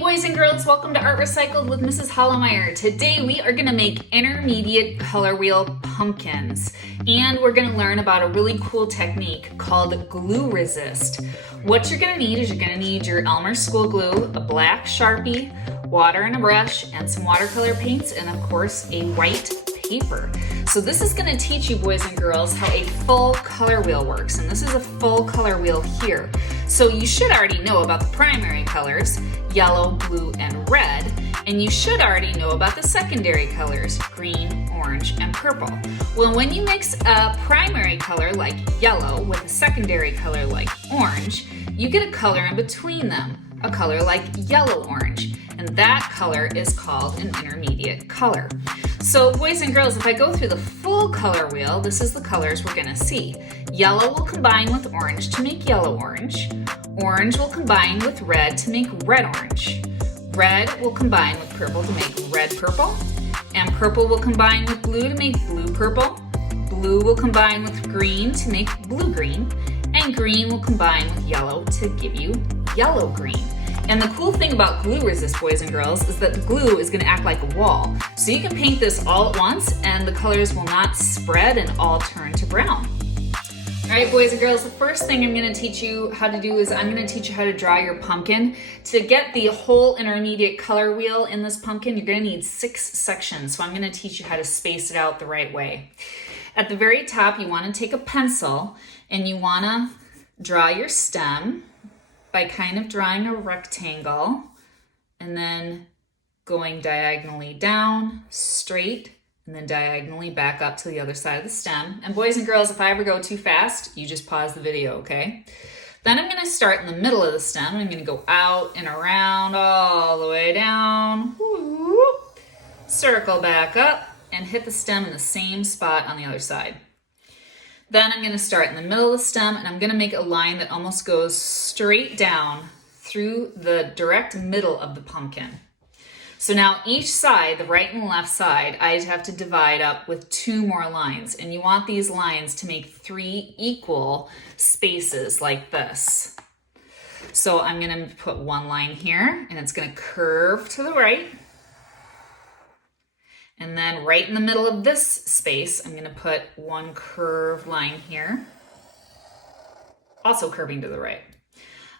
boys and girls, welcome to Art Recycled with Mrs. Hollomeyer. Today we are going to make intermediate color wheel pumpkins, and we're going to learn about a really cool technique called glue resist. What you're going to need is you're going to need your Elmer school glue, a black Sharpie, water and a brush, and some watercolor paints, and of course a white paper. So this is going to teach you boys and girls how a full color wheel works, and this is a full color wheel here. So you should already know about the primary colors, yellow, blue, and red, and you should already know about the secondary colors, green, orange, and purple. Well, when you mix a primary color like yellow with a secondary color like orange, you get a color in between them, a color like yellow-orange, and that color is called an intermediate color. So boys and girls, if I go through the full color wheel, this is the colors we're gonna see. Yellow will combine with orange to make yellow-orange. Orange will combine with red to make red-orange. Red will combine with purple to make red-purple. And purple will combine with blue to make blue-purple. Blue will combine with green to make blue-green. And green will combine with yellow to give you yellow-green. And the cool thing about glue resist, boys and girls, is that the glue is going to act like a wall. So you can paint this all at once and the colors will not spread and all turn to brown. All right, boys and girls, the first thing I'm going to teach you how to do is I'm going to teach you how to draw your pumpkin. To get the whole intermediate color wheel in this pumpkin, you're going to need 6 sections. So I'm going to teach you how to space it out the right way. At the very top, you want to take a pencil and you want to draw your stem by kind of drawing a rectangle and then going diagonally down, straight, and then diagonally back up to the other side of the stem. And boys and girls, if I ever go too fast, you just pause the video, okay? Then I'm gonna start in the middle of the stem. I'm gonna go out and around all the way down, whoop, circle back up, and hit the stem in the same spot on the other side. Then I'm going to start in the middle of the stem and I'm going to make a line that almost goes straight down through the direct middle of the pumpkin. So now each side, the right and the left side, I have to divide up with 2 more lines. And you want these lines to make 3 equal spaces like this. So I'm going to put 1 line here and it's going to curve to the right. And then right in the middle of this space, I'm going to put 1 curved line here, also curving to the right.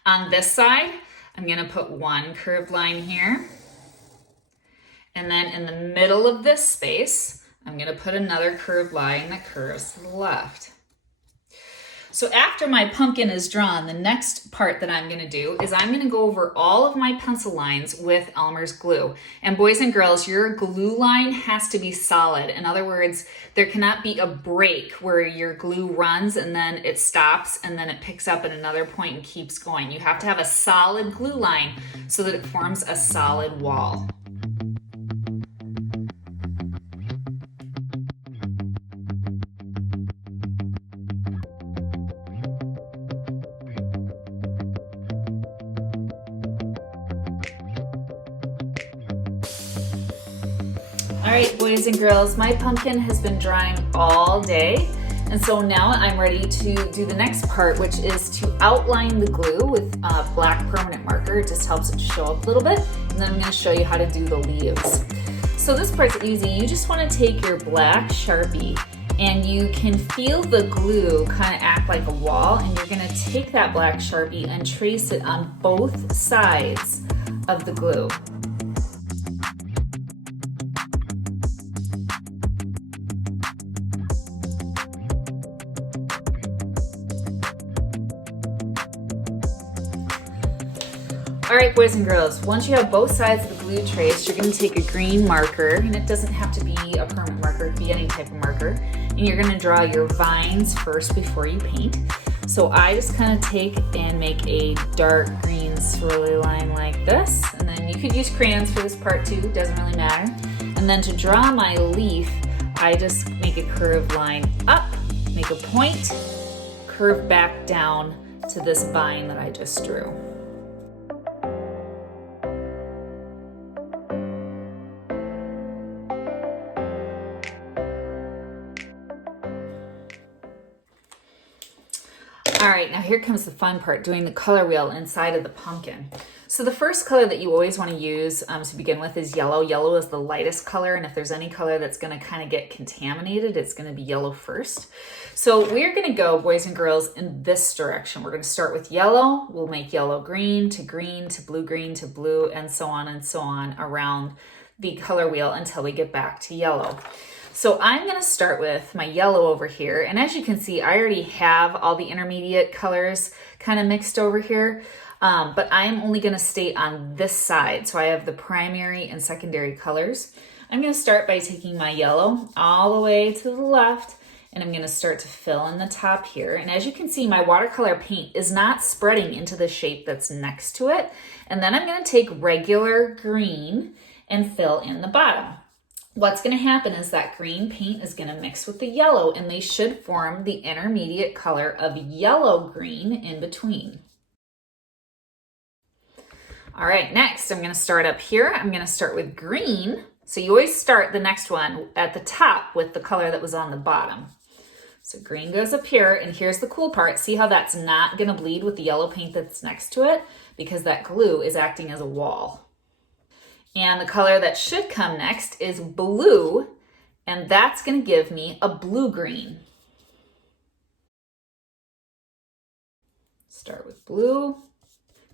On this side, I'm going to put 1 curved line here. And then in the middle of this space, I'm going to put another curved line that curves to the left. So after my pumpkin is drawn, the next part that I'm going to do is I'm going to go over all of my pencil lines with Elmer's glue. And boys and girls, your glue line has to be solid. In other words, there cannot be a break where your glue runs and then it stops and then it picks up at another point and keeps going. You have to have a solid glue line so that it forms a solid wall. All right, boys and girls, my pumpkin has been drying all day. And so now I'm ready to do the next part, which is to outline the glue with a black permanent marker. It just helps it show up a little bit. And then I'm gonna show you how to do the leaves. So this part's easy. You just wanna take your black Sharpie and you can feel the glue kind of act like a wall, and you're gonna take that black Sharpie and trace it on both sides of the glue. All right, boys and girls, once you have both sides of the glue traced, you're gonna take a green marker, and it doesn't have to be a permanent marker, it could be any type of marker, and you're gonna draw your vines first before you paint. So I just kind of take and make a dark green swirly line like this, and then you could use crayons for this part too, doesn't really matter. And then to draw my leaf, I just make a curved line up, make a point, curve back down to this vine that I just drew. All right, now here comes the fun part, doing the color wheel inside of the pumpkin. So the first color that you always want to use to begin with is yellow. Yellow is the lightest color, and if there's any color that's going to kind of get contaminated, it's going to be yellow first. So we're going to go, boys and girls, in this direction. We're going to start with yellow. We'll make yellow green to green to blue, and so on around the color wheel until we get back to yellow. So I'm going to start with my yellow over here, and as you can see, I already have all the intermediate colors kind of mixed over here. But I'm only going to stay on this side. So I have the primary and secondary colors. I'm going to start by taking my yellow all the way to the left, and I'm going to start to fill in the top here. And as you can see, my watercolor paint is not spreading into the shape that's next to it. And then I'm going to take regular green and fill in the bottom. What's going to happen is that green paint is going to mix with the yellow, and they should form the intermediate color of yellow-green in between. All right, next I'm going to start up here. I'm going to start with green. So you always start the next one at the top with the color that was on the bottom. So green goes up here, and here's the cool part. See how that's not going to bleed with the yellow paint that's next to it? Because that glue is acting as a wall. And the color that should come next is blue, and that's going to give me a blue-green. Start with blue.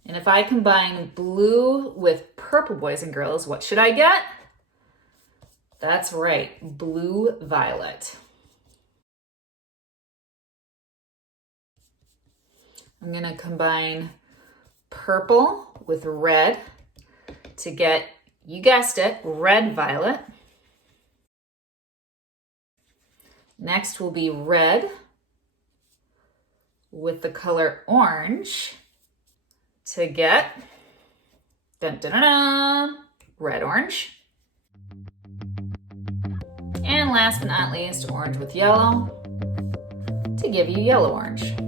And if I combine blue with purple, boys and girls, what should I get? That's right, blue-violet. I'm going to combine purple with red to get, you guessed it, red-violet. Next will be red with the color orange to get red-orange. And last but not least, orange with yellow to give you yellow-orange.